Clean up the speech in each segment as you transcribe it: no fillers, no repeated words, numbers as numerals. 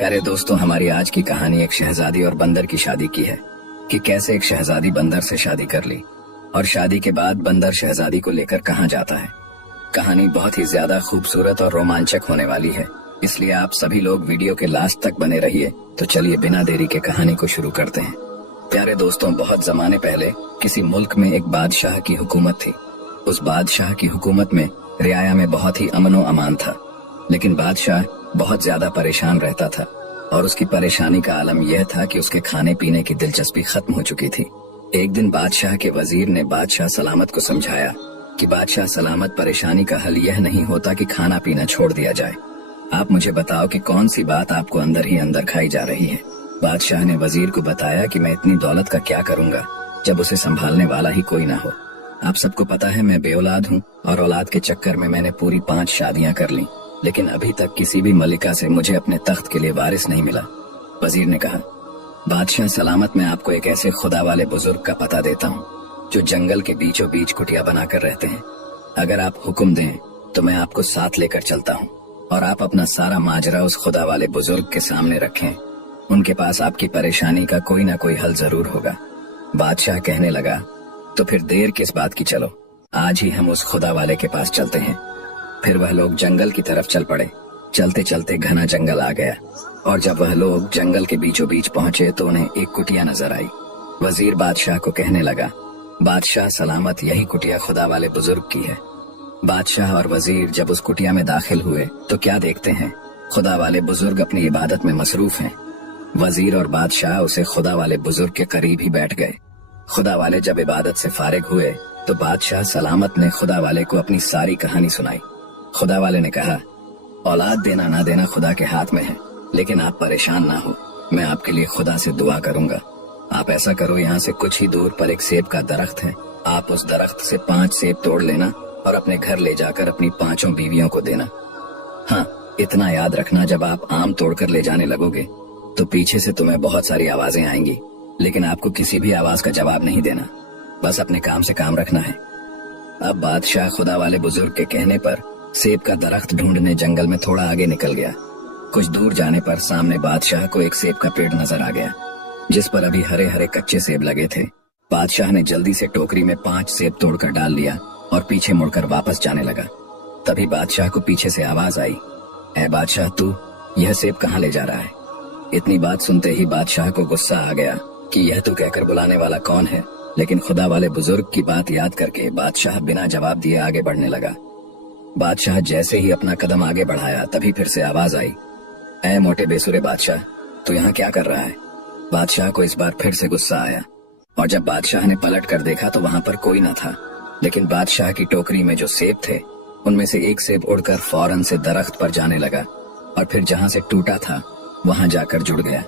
प्यारे दोस्तों, हमारी आज की कहानी एक शहजादी और बंदर की शादी की है कि कैसे एक शहजादी बंदर से शादी कर ली और शादी के बाद बंदर शहजादी को लेकर कहाँ जाता है। कहानी बहुत ही ज्यादा खूबसूरत और रोमांचक होने वाली है, इसलिए आप सभी लोग वीडियो के लास्ट तक बने रहिए। तो चलिए बिना देरी के कहानी को शुरू करते हैं। प्यारे दोस्तों, बहुत जमाने पहले किसी मुल्क में एक बादशाह की हुकूमत थी। उस बादशाह की हुकूमत में रियाया में बहुत ही अमनो अमान था, लेकिन बादशाह बहुत ज्यादा परेशान रहता था और उसकी परेशानी का आलम यह था कि उसके खाने पीने की दिलचस्पी खत्म हो चुकी थी। एक दिन बादशाह के वजीर ने बादशाह सलामत को समझाया कि बादशाह सलामत, परेशानी का हल यह नहीं होता कि खाना पीना छोड़ दिया जाए। आप मुझे बताओ कि कौन सी बात आपको अंदर ही अंदर खाई जा रही है। बादशाह ने वजीर को बताया कि मैं इतनी दौलत का क्या करूंगा जब उसे संभालने वाला ही कोई ना हो। आप सबको पता है मैं बेऔलाद हूँ और औलाद के चक्कर में मैंने पूरी 5 शादियां कर ली, लेकिन अभी तक किसी भी मलिका से मुझे अपने तख्त के लिए वारिस नहीं मिला। वजीर ने कहा, बादशाह सलामत, मैं आपको एक ऐसे खुदा वाले बुजुर्ग का पता देता हूँ जो जंगल के बीचों बीच कुटिया बनाकर रहते हैं। अगर आप हुक्म दें तो मैं आपको साथ लेकर चलता हूँ और आप अपना सारा माजरा उस खुदा वाले बुजुर्ग के सामने रखें। उनके पास आपकी परेशानी का कोई ना कोई हल जरूर होगा। बादशाह कहने लगा, तो फिर देर किस बात की, चलो आज ही हम उस खुदा वाले के पास चलते हैं। फिर वह लोग जंगल की तरफ चल पड़े। चलते चलते घना जंगल आ गया और जब वह लोग जंगल के बीचों बीच पहुंचे तो उन्हें एक कुटिया नजर आई। वजीर बादशाह को कहने लगा, बादशाह सलामत, यही कुटिया खुदा वाले बुजुर्ग की है। बादशाह और वजीर जब उस कुटिया में दाखिल हुए तो क्या देखते हैं, खुदा वाले बुजुर्ग अपनी इबादत में मसरूफ हैं। वजीर और बादशाह उसे खुदा वाले बुजुर्ग के करीब ही बैठ गए। खुदा वाले जब इबादत से फारिग हुए तो बादशाह सलामत ने खुदा वाले को अपनी सारी कहानी सुनाई। खुदा वाले ने कहा, औलाद देना ना देना खुदा के हाथ में है, लेकिन आप परेशान ना हो, मैं आपके लिए खुदा से दुआ करूंगा। आप ऐसा करो, यहाँ से कुछ ही दूर पर एक सेब का दरख्त है, आप उस दरख्त से 5 सेब तोड़ लेना और अपने घर ले जाकर अपनी 5 बीवियों को देना। हाँ, इतना याद रखना, जब आप आम तोड़कर ले जाने लगोगे तो पीछे से तुम्हें बहुत सारी आवाजें आएंगी, लेकिन आपको किसी भी आवाज का जवाब नहीं देना, बस अपने काम से काम रखना है। अब बादशाह खुदा वाले बुजुर्ग के कहने पर सेब का दरख्त ढूंढने जंगल में थोड़ा आगे निकल गया। कुछ दूर जाने पर सामने बादशाह को एक सेब का पेड़ नजर आ गया जिस पर अभी हरे हरे कच्चे सेब लगे थे। बादशाह ने जल्दी से टोकरी में 5 सेब तोड़कर डाल लिया और पीछे मुड़कर वापस जाने लगा। तभी बादशाह को पीछे से आवाज आई, ऐ बादशाह, तू यह सेब कहाँ ले जा रहा है? इतनी बात सुनते ही बादशाह को गुस्सा आ गया कि यह तो कहकर बुलाने वाला कौन है, लेकिन खुदा वाले बुजुर्ग की बात याद करके बादशाह बिना जवाब दिए आगे बढ़ने लगा। बादशाह जैसे ही अपना कदम आगे बढ़ाया तभी फिर से आवाज आई, ऐ मोटे बेसुरे बादशाह, तू यहाँ क्या कर रहा है? बादशाह को इस बार फिर से गुस्सा आया और जब बादशाह ने पलट कर देखा तो वहां पर कोई न था, लेकिन बादशाह की टोकरी में जो सेब थे उनमें से एक सेब उड़कर फौरन से दरख्त पर जाने लगा और फिर जहां से टूटा था वहां जाकर जुड़ गया।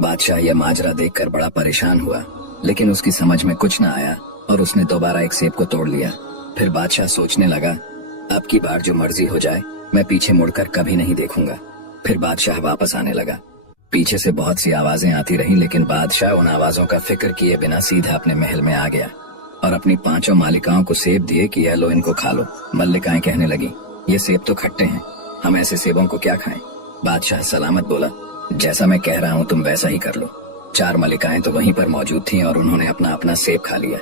बादशाह यह माजरा देखकर बड़ा परेशान हुआ, लेकिन उसकी समझ में कुछ न आया और उसने दोबारा एक सेब को तोड़ लिया। फिर बादशाह सोचने लगा, अब की बार जो मर्जी हो जाए, मैं पीछे मुड़कर कभी नहीं देखूंगा। फिर बादशाह वापस आने लगा। पीछे से बहुत सी आवाजें आती रही, लेकिन बादशाह उन आवाजों का फिक्र किए बिना सीधा अपने महल में आ गया और अपनी 5 मालिकाओं को सेब दिए कि यह लो, इनको खा लो। मल्लिकाएं कहने लगी, ये सेब तो खट्टे हैं, हम ऐसे सेबों को क्या खाएं? बादशाह सलामत बोला, जैसा मैं कह रहा हूँ तुम वैसा ही कर लो। 4 मलिकाएं तो वहीं पर मौजूद थीं और उन्होंने अपना अपना सेब खा लिया,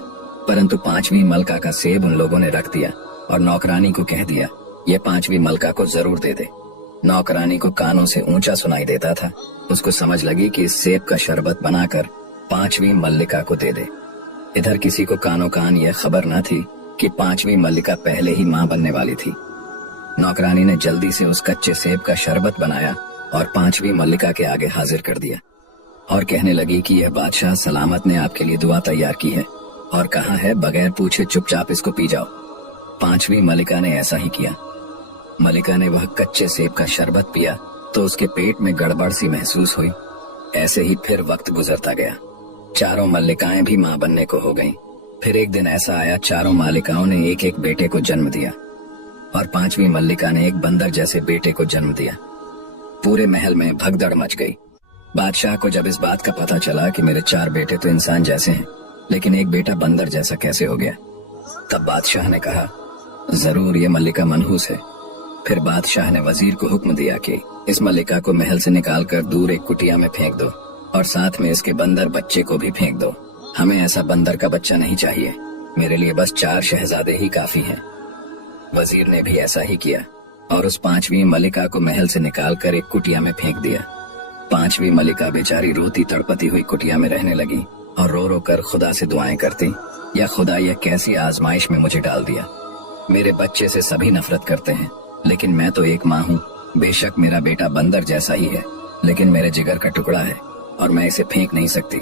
परंतु 5वीं मलका का सेब उन लोगों ने रख दिया और नौकरानी को कह दिया, ये 5वीं मलका को जरूर दे दे। नौकरानी को कानों से ऊंचा सुनाई देता था। उसको समझ लगी कि इस सेब का शरबत बनाकर 5वीं मल्लिका को दे दे। इधर किसी को कानों कान यह खबर न थी कि 5वीं मल्लिका पहले ही मां बनने वाली थी। नौकरानी ने जल्दी से उस कच्चे सेब का शरबत बनाया और 5वीं मल्लिका के आगे हाजिर कर दिया और कहने लगी कि यह बादशाह सलामत ने आपके लिए दुआ तैयार की है और कहा है बगैर पूछे चुपचाप इसको पी जाओ। 5वीं मल्लिका ने ऐसा ही किया। मल्लिका ने वह कच्चे सेब का शरबत पिया तो उसके पेट में गड़बड़ सी महसूस हुई। ऐसे ही फिर वक्त गुजरता गया। 4 मल्लिकाएं भी मां बनने को हो गईं। फिर एक दिन ऐसा आया, 4 मालिकाओं ने एक एक बेटे को जन्म दिया और 5वीं मल्लिका ने एक बंदर जैसे बेटे को जन्म दिया। पूरे महल में भगदड़ मच गई। बादशाह को जब इस बात का पता चला कि मेरे 4 बेटे तो इंसान जैसे हैं, लेकिन एक बेटा बंदर जैसा कैसे हो गया, तब बादशाह ने कहा, जरूर ये मल्लिका मनहूस है। फिर बादशाह ने वजीर को हुक्म दिया कि इस मलिका को महल से निकालकर दूर एक कुटिया में फेंक दो और साथ में इसके बंदर बच्चे को भी फेंक दो। हमें ऐसा बंदर का बच्चा नहीं चाहिए, मेरे लिए बस 4 शहजादे ही काफी हैं। वजीर ने भी ऐसा ही किया और उस 5वीं मलिका को महल से निकालकर एक कुटिया में फेंक दिया। 5वीं मलिका बेचारी रोती तड़पती हुई कुटिया में रहने लगी और रो रो कर खुदा से दुआएं करती, या खुदा यह कैसी आजमाइश में मुझे डाल दिया। मेरे बच्चे से सभी नफरत करते हैं, लेकिन मैं तो एक माँ हूँ। बेशक मेरा बेटा बंदर जैसा ही है, लेकिन मेरे जिगर का टुकड़ा है और मैं इसे फेंक नहीं सकती।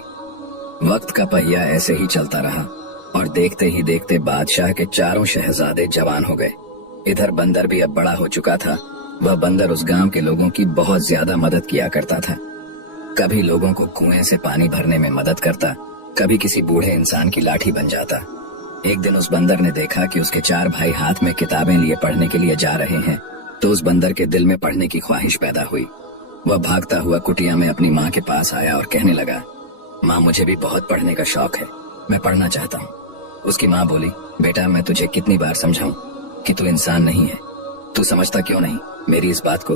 वक्त का पहिया ऐसे ही चलता रहा और देखते ही देखते बादशाह के 4 शहजादे जवान हो गए। इधर बंदर भी अब बड़ा हो चुका था। वह बंदर उस गांव के लोगों की बहुत ज्यादा मदद किया करता था। कभी लोगों को कुएं से पानी भरने में मदद करता, कभी किसी बूढ़े इंसान की लाठी बन जाता। एक दिन उस बंदर ने देखा कि उसके 4 भाई हाथ में किताबें लिए पढ़ने के लिए जा रहे हैं, तो उस बंदर के दिल में पढ़ने की ख्वाहिश पैदा हुई। वह भागता हुआ कुटिया में अपनी माँ के पास आया और कहने लगा, माँ मुझे भी बहुत पढ़ने का शौक है, मैं पढ़ना चाहता हूँ। उसकी माँ बोली, बेटा मैं तुझे कितनी बार समझाऊं कि तू इंसान नहीं है, तू समझता क्यों नहीं मेरी इस बात को।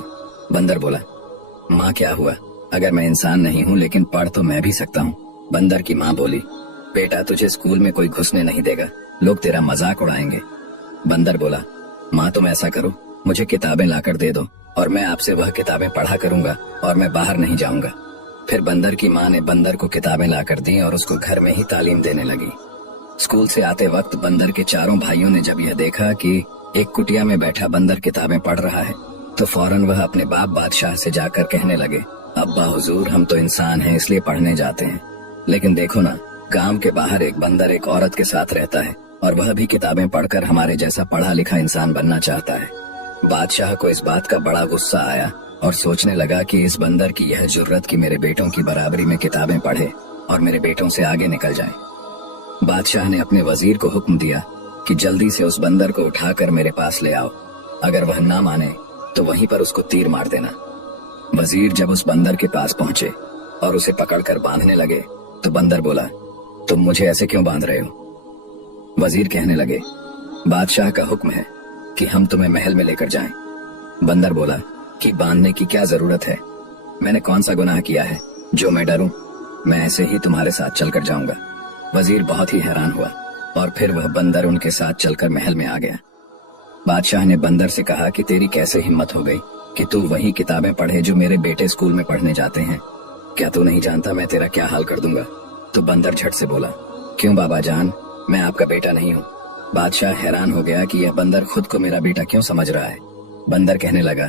बंदर बोला, माँ क्या हुआ, अगर मैं इंसान नहीं हूँ लेकिन पढ़ तो मैं भी सकता हूँ। बंदर की माँ बोली, बेटा तुझे स्कूल में कोई घुसने नहीं देगा, लोग तेरा मजाक उड़ाएंगे। बंदर बोला, माँ तुम ऐसा करो, मुझे किताबें लाकर दे दो और मैं आपसे वह किताबें पढ़ा करूंगा और मैं बाहर नहीं जाऊंगा। फिर बंदर की माँ ने बंदर को किताबें लाकर दी और उसको घर में ही तालीम देने लगी। स्कूल से आते वक्त बंदर के 4 भाइयों ने जब यह देखा कि एक कुटिया में बैठा बंदर किताबें पढ़ रहा है, तो फौरन वह अपने बाप बादशाह से जाकर कहने लगे, अब्बा हुजूर हम तो इंसान हैं इसलिए पढ़ने जाते हैं, लेकिन देखो ना गांव के बाहर एक बंदर एक औरत के साथ रहता है और वह भी किताबें पढ़कर हमारे जैसा पढ़ा लिखा इंसान बनना चाहता है। बादशाह को इस बात का बड़ा गुस्सा आया और सोचने लगा कि इस बंदर की यह जुर्रत कि मेरे बेटों की बराबरी में किताबें पढ़े और मेरे बेटों से आगे निकल जाए। बादशाह ने अपने वजीर को हुक्म दिया कि जल्दी से उस बंदर को उठाकर मेरे पास ले आओ, अगर वह ना माने तो वहीं पर उसको तीर मार देना। वजीर जब उस बंदर के पास पहुंचे और उसे पकड़कर बांधने लगे तो बंदर बोला, तुम मुझे ऐसे क्यों बांध रहे हो। वजीर कहने लगे, बादशाह का हुक्म है कि हम तुम्हें महल में लेकर जाएं। बंदर बोला कि बांधने की क्या जरूरत है, मैंने कौन सा गुनाह किया है जो मैं डरूं, मैं ऐसे ही तुम्हारे साथ चलकर जाऊंगा। वजीर बहुत ही हैरान हुआ और फिर वह बंदर उनके साथ चलकर महल में आ गया। बादशाह ने बंदर से कहा कि तेरी कैसे हिम्मत हो गई कि तू वही किताबें पढ़े जो मेरे बेटे स्कूल में पढ़ने जाते हैं, क्या तू नहीं जानता मैं तेरा क्या हाल कर दूंगा। तो बंदर झट से बोला, क्यों बाबा जान, मैं आपका बेटा नहीं हूँ। बादशाह हैरान हो गया कि यह बंदर खुद को मेरा बेटा क्यों समझ रहा है। बंदर कहने लगा,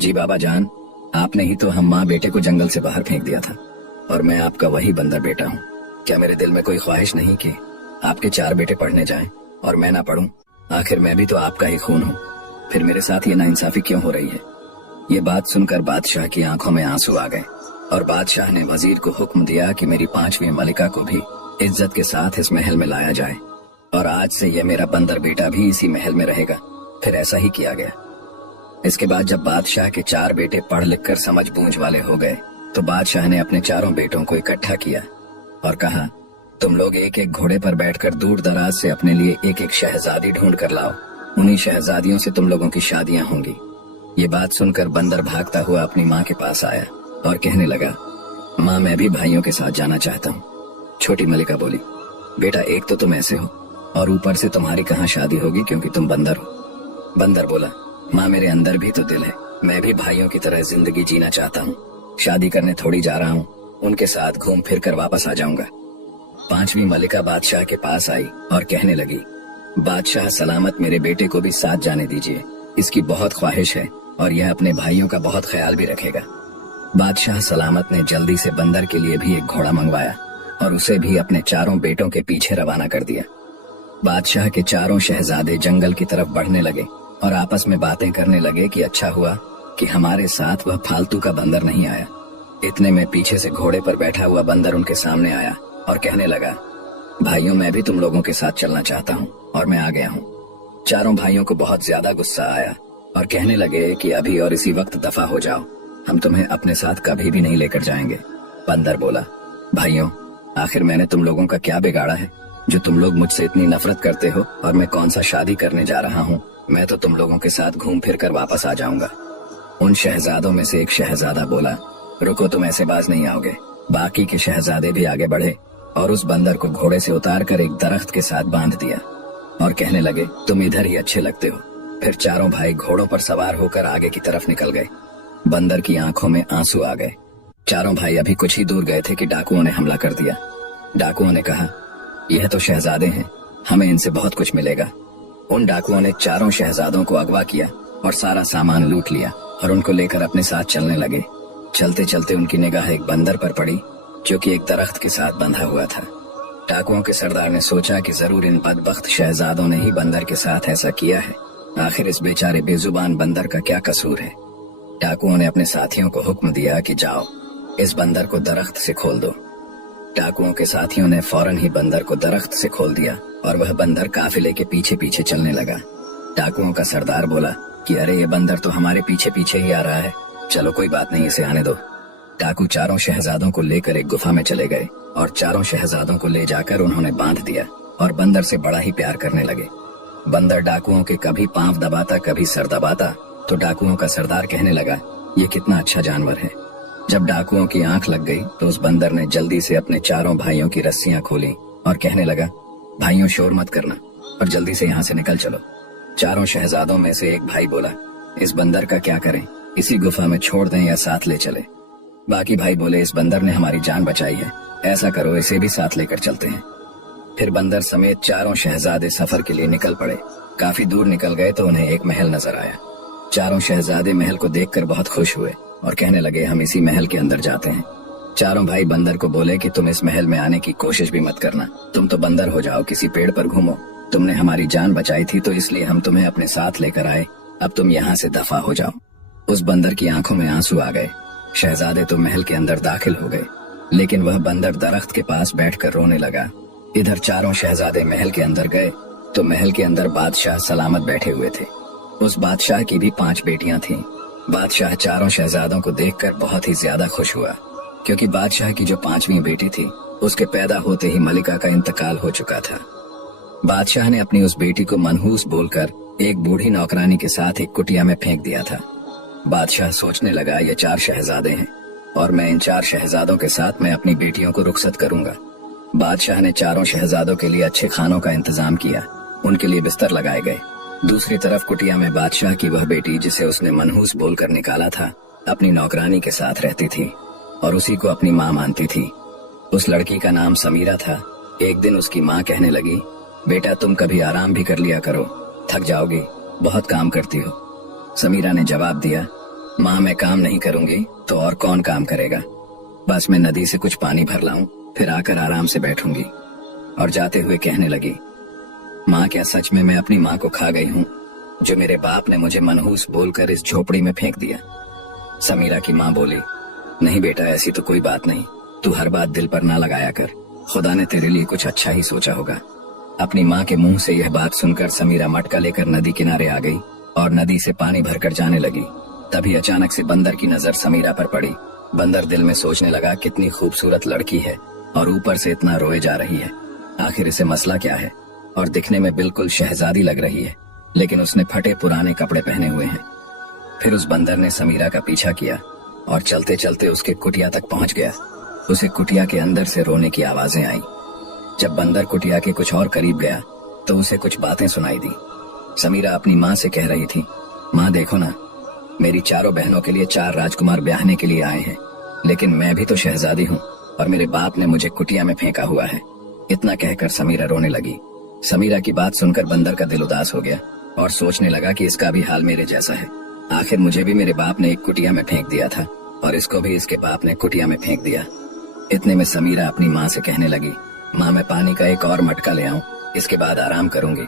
जी बाबा जान, आपने ही तो हम माँ बेटे को जंगल से बाहर फेंक दिया था और मैं आपका वही बंदर बेटा हूँ। क्या मेरे दिल में कोई ख्वाहिश नहीं कि आपके 4 बेटे पढ़ने जाएं और मैं ना पढ़ूं? आखिर मैं भी तो आपका ही खून हूँ, फिर मेरे साथ ये नाइंसाफी क्यों हो रही है। ये बात सुनकर बादशाह की आंखों में आंसू आ गए और बादशाह ने वजीर को हुक्म दिया कि मेरी 5वीं मलिका को भी इज्जत के साथ इस महल में लाया जाए और आज से यह मेरा बंदर बेटा भी इसी महल में रहेगा। फिर ऐसा ही किया गया। इसके बाद जब बादशाह के 4 बेटे पढ़ लिख कर समझ बूझ वाले हो गए तो बादशाह ने अपने 4 बेटों को इकट्ठा किया और कहा, तुम लोग एक एक घोड़े पर बैठकर दूर दराज से अपने लिए एक एक शहजादी ढूंढ कर लाओ, उन्हीं शहजादियों से तुम लोगों की शादियां होंगी। ये बात सुनकर बंदर भागता हुआ अपनी माँ के पास आया और कहने लगा, माँ मैं भी भाइयों के साथ जाना चाहता हूँ। छोटी मलिका बोली, बेटा एक तो तुम ऐसे हो और ऊपर से तुम्हारी कहाँ शादी होगी क्योंकि तुम बंदर हो। बंदर बोला, माँ मेरे अंदर भी तो दिल है, मैं भी भाइयों की तरह जिंदगी जीना चाहता हूँ, शादी करने थोड़ी जा रहा हूँ, उनके साथ घूम फिर कर वापस आ जाऊंगा। 5वीं मलिका बादशाह के पास आई और कहने लगी, बादशाह सलामत मेरे बेटे को भी साथ जाने दीजिए, इसकी बहुत ख्वाहिश है और यह अपने भाइयों का बहुत ख्याल भी रखेगा। बादशाह सलामत ने जल्दी से बंदर के लिए भी एक घोड़ा मंगवाया और उसे भी अपने 4 बेटों के पीछे रवाना कर दिया। बादशाह के 4 शहजादे जंगल की तरफ बढ़ने लगे और आपस में बातें करने लगे कि अच्छा हुआ कि हमारे साथ वह फालतू का बंदर नहीं आया। इतने में पीछे से घोड़े पर बैठा हुआ बंदर उनके सामने आया और कहने लगा, भाइयों मैं भी तुम लोगों के साथ चलना चाहता हूँ और मैं आ गया हूँ। 4 भाइयों को बहुत ज्यादा गुस्सा आया और कहने लगे कि अभी और इसी वक्त दफा हो जाओ, हम तुम्हें अपने साथ कभी भी नहीं लेकर जाएंगे। बंदर बोला, भाइयों आखिर मैंने तुम लोगों का क्या बिगाड़ा है जो तुम लोग मुझसे इतनी नफरत करते हो और मैं कौन सा शादी करने जा रहा हूँ मैं तो तुम लोगों के साथ घूम फिर कर वापस आ जाऊंगा। उन शहजादों में से एक शहजादा बोला, रुको, तुम ऐसे बाज नहीं आओगे। बाकी के शहजादे भी आगे बढ़े और उस बंदर को घोड़े से उतार कर एक दरख्त के साथ बांध दिया और कहने लगे, तुम इधर ही अच्छे लगते हो। फिर चारों भाई घोड़ों पर सवार होकर आगे की तरफ निकल गए। बंदर की आंखों में आंसू आ गए। चारों भाई अभी कुछ ही दूर गए थे कि डाकुओं ने हमला कर दिया। डाकुओं ने कहा, यह तो शहजादे हैं, हमें इनसे बहुत कुछ मिलेगा। उन डाकुओं ने चारों शहजादों को अगवा किया और सारा सामान लूट लिया और उनको लेकर अपने साथ चलने लगे। चलते चलते उनकी निगाह एक बंदर पर पड़ी जो कि एक दरख्त के साथ बंधा हुआ था। डाकुओं के सरदार ने सोचा कि जरूर इन बदबख्त शहजादों ने ही बंदर के साथ ऐसा किया है। आखिर इस बेचारे बेजुबान बंदर का क्या कसूर है। डाकुओं ने अपने साथियों को हुक्म दिया कि जाओ, इस बंदर को दरख्त से खोल दो। डाकुओं के साथियों ने फौरन ही बंदर को दरख्त से खोल दिया और वह बंदर काफिले के पीछे पीछे चलने लगा। डाकुओं का सरदार बोला कि अरे, ये बंदर तो हमारे पीछे पीछे ही आ रहा है, चलो कोई बात नहीं, इसे आने दो। डाकू चारों शहजादों को लेकर एक गुफा में चले गए और चारों शहजादों को ले जाकर उन्होंने बांध दिया और बंदर से बड़ा ही प्यार करने लगे। बंदर डाकुओं के कभी पांव दबाता कभी सर दबाता तो डाकुओं का सरदार कहने लगा, ये कितना अच्छा जानवर है। जब डाकुओं की आंख लग गई तो उस बंदर ने जल्दी से अपने चारों भाइयों की रस्सियां खोली और कहने लगा, भाइयों शोर मत करना और जल्दी से यहाँ से निकल चलो। चारों शहजादों में से एक भाई बोला, इस बंदर का क्या करें, इसी गुफा में छोड़ दें या साथ ले चले। बाकी भाई बोले, इस बंदर ने हमारी जान बचाई है, ऐसा करो इसे भी साथ लेकर चलते हैं। फिर बंदर समेत चारों शहजादे सफर के लिए निकल पड़े। काफी दूर निकल गए तो उन्हें एक महल नजर आया। चारों शहजादे महल को देखकर बहुत खुश हुए और कहने लगे, हम इसी महल के अंदर जाते हैं। चारों भाई बंदर को बोले कि तुम इस महल में आने की कोशिश भी मत करना, तुम तो बंदर हो जाओ, किसी पेड़ पर घूमो। तुमने हमारी जान बचाई थी तो इसलिए हम तुम्हें अपने साथ लेकर आए, अब तुम यहाँ से दफा हो जाओ। उस बंदर की आंखों में आंसू आ गए। शहजादे तो महल के अंदर दाखिल हो गए, लेकिन वह बंदर दरख्त के पास बैठकर रोने लगा। इधर चारों शहजादे महल के अंदर गए तो महल के अंदर बादशाह सलामत बैठे हुए थे। उस बादशाह की भी 5 बेटियां थीं। बादशाह चारों शहजादों को देखकर बहुत ही ज्यादा खुश हुआ, क्योंकि बादशाह की जो 5वीं बेटी थी उसके पैदा होते ही मलिका का इंतकाल हो चुका था। बादशाह ने अपनी उस बेटी को मनहूस बोलकर एक बूढ़ी नौकरानी के साथ एक कुटिया में फेंक दिया था। बादशाह सोचने लगा, ये 4 शहजादे हैं और मैं इन 4 शहजादों के साथ मैं अपनी बेटियों को रुखसत करूंगा। बादशाह ने चारों शहजादों के लिए अच्छे खानों का इंतजाम किया, उनके लिए बिस्तर लगाए गए। दूसरी तरफ कुटिया में बादशाह की वह बेटी जिसे उसने मनहूस बोलकर निकाला था अपनी नौकरानी के साथ रहती थी और उसी को अपनी माँ मानती थी। उस लड़की का नाम समीरा था। एक दिन उसकी माँ कहने लगी, बेटा तुम कभी आराम भी कर लिया करो, थक जाओगी, बहुत काम करती हो। समीरा ने जवाब दिया, माँ मैं काम नहीं करूंगी तो और कौन काम करेगा, बस मैं नदी से कुछ पानी भर लाऊं, फिर आकर आराम से बैठूंगी। और जाते हुए कहने लगी, माँ क्या सच में मैं अपनी माँ को खा गई हूँ, जो मेरे बाप ने मुझे मनहूस बोलकर इस झोपड़ी में फेंक दिया। समीरा की माँ बोली, नहीं बेटा ऐसी तो कोई बात नहीं, तू हर बात दिल पर ना लगाया कर, खुदा ने तेरे लिए कुछ अच्छा ही सोचा होगा। अपनी माँ के मुंह से यह बात सुनकर समीरा मटका लेकर नदी किनारे आ गई और नदी से पानी भरकर जाने लगी। तभी अचानक से बंदर की नजर समीरा पर पड़ी। बंदर दिल में सोचने लगा, कितनी खूबसूरत लड़की है और ऊपर से इतना रोए जा रही है, आखिर इसे मसला क्या है, और दिखने में बिल्कुल शहजादी लग रही है, लेकिन उसने फटे पुराने कपड़े पहने हुए हैं। फिर उस बंदर ने समीरा का पीछा किया और चलते चलते उसके कुटिया तक पहुंच गया। उसे कुटिया के अंदर से रोने की आवाजें आई। जब बंदर कुटिया के कुछ और करीब गया तो उसे कुछ बातें सुनाई दी। समीरा अपनी माँ से कह रही थी, माँ देखो ना, मेरी चारों बहनों के लिए 4 राजकुमार ब्याहने के लिए आए हैं, लेकिन मैं भी तो शहजादी हूँ और मेरे बाप ने मुझे कुटिया में फेंका हुआ है। इतना कहकर समीरा रोने लगी। समीरा की बात सुनकर बंदर का दिल उदास हो गया और सोचने लगा कि इसका भी हाल मेरे जैसा है, आखिर मुझे भी मेरे बाप ने एक कुटिया में फेंक दिया था और इसको भी इसके बाप ने कुटिया में फेंक दिया। इतने में समीरा अपनी माँ से कहने लगी, माँ मैं पानी का एक और मटका ले आऊं, इसके बाद आराम करूंगी।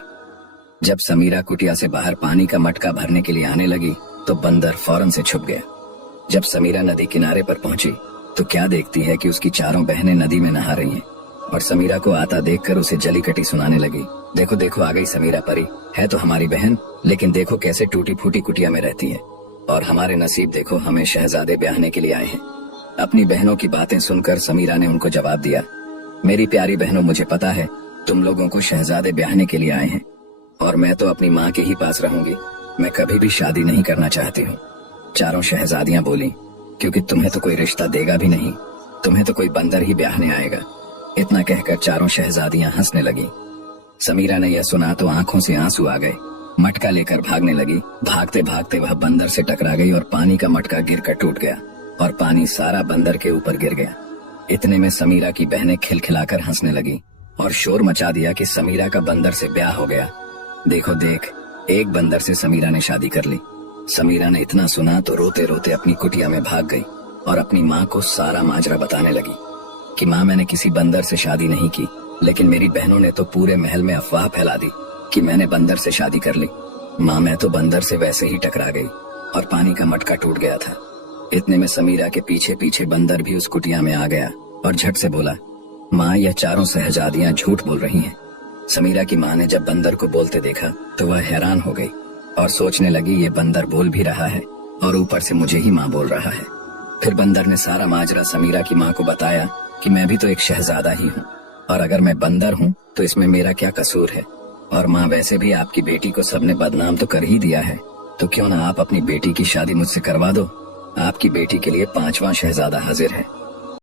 जब समीरा कुटिया से बाहर पानी का मटका भरने के लिए आने लगी तो बंदर फौरन से छुप गया। जब समीरा नदी किनारे पर पहुंची तो क्या देखती है कि उसकी चारों बहनें नदी में नहा रही हैं और समीरा को आता देखकर उसे जली कटी सुनाने लगी। देखो देखो आ गई समीरा परी, है तो हमारी बहन, लेकिन देखो कैसे टूटी फूटी कुटिया में रहती है, और हमारे नसीब देखो, हमें शहजादे ब्याहने के लिए आए हैं। अपनी बहनों की बातें सुनकर समीरा ने उनको जवाब दिया, मेरी प्यारी बहनों मुझे पता है तुम लोगों को शहजादे ब्याहने के लिए आए हैं, और मैं तो अपनी माँ के ही पास रहूंगी। मैं कभी भी शादी नहीं करना चाहती हूँ। चारों शहजादियां बोली, क्योंकि तुम्हें तो कोई रिश्ता देगा भी नहीं, तुम्हें तो कोई बंदर ही ब्याहने आएगा। इतना कहकर चारों शहजादियां हंसने लगी। समीरा ने यह सुना तो आंखों से आंसू आ गए। मटका लेकर भागने लगी। भागते भागते वह बंदर से टकरा गई और पानी का मटका गिरकर टूट गया और पानी सारा बंदर के ऊपर गिर गया। इतने में समीरा की बहनें खिलखिलाकर हंसने लगी और शोर मचा दिया कि समीरा का बंदर से ब्याह हो गया। देखो देख, एक बंदर से समीरा ने शादी कर ली। समीरा ने इतना सुना तो रोते रोते अपनी कुटिया में भाग गई और अपनी माँ को सारा माजरा बताने लगी कि माँ, मैंने किसी बंदर से शादी नहीं की, लेकिन मेरी बहनों ने तो पूरे महल में अफवाह फैला दी कि मैंने बंदर से शादी कर ली। माँ, मैं तो बंदर से वैसे ही टकरा गई और पानी का मटका टूट गया था। इतने में समीरा के पीछे पीछे बंदर भी उस कुटिया में आ गया और झट से बोला, माँ, यह चारों शहजादियां झूठ बोल रही हैं। समीरा की माँ ने जब बंदर को बोलते देखा तो वह हैरान हो गई और सोचने लगी, ये बंदर बोल भी रहा है और ऊपर से मुझे ही माँ बोल रहा है। फिर बंदर ने सारा माजरा समीरा की माँ को बताया कि मैं भी तो एक शहजादा ही हूँ और अगर मैं बंदर हूँ तो इसमें मेरा क्या कसूर है। और माँ, वैसे भी आपकी बेटी को सबने बदनाम तो कर ही दिया है, तो क्यों ना आप अपनी बेटी की शादी मुझसे करवा दो। आपकी बेटी के लिए 5वां शहजादा हाजिर है।